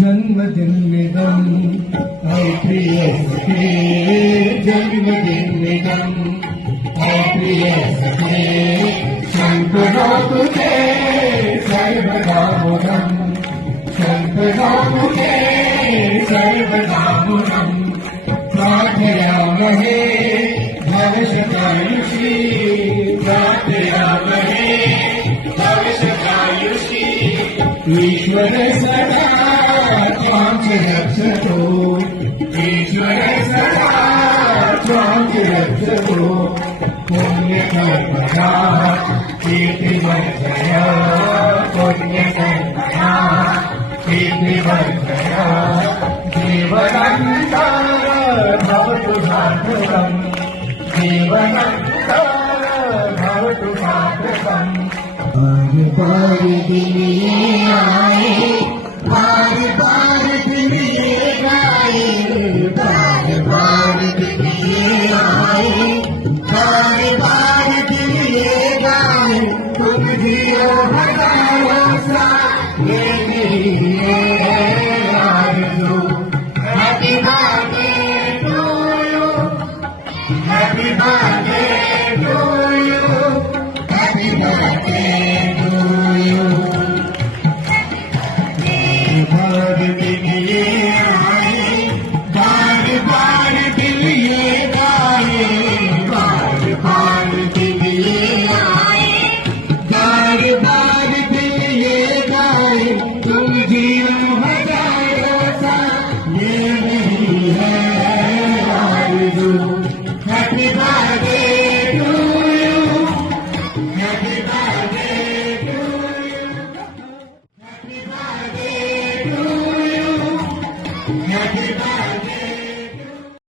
जन्मदिनमिदं प्रियसखे जन्मदिनमिदं प्रियसखे शङ्करो तुते सर्वदा मुदम् शङ्करो तुते सर्वदा मुदम् प्रार्थयामहे भवशतायुषी प्रार्थयामहे भवशतायुषी ईश्वर सदा त्वां च रक्षतो ईश्वर सदा त्वां च रक्षतो पुण्यकर्मणा कीर्तिवर्धया पुण्यकर्मणा कीर्तिवर्धया जीवनन्तर भवतु सार्थकम् जीवनन्तर भवतु सार्थकम् बार दिन ये आए बार दिन ये गाए बार दिन ये आए बार दिन ये गाए तुम जियो हजारों साल ये मेरी आरज़ू happy birthday to you happy birthday to you happy birthday बार दिन ये आए बार दिन ये गाए बार दिन ये आए बार दिन ये गाए तुम जियो हजारों साल ये नहीं है आरज़ू happy birthday to you happy birthday to you happy birthday to you. Happy birthday.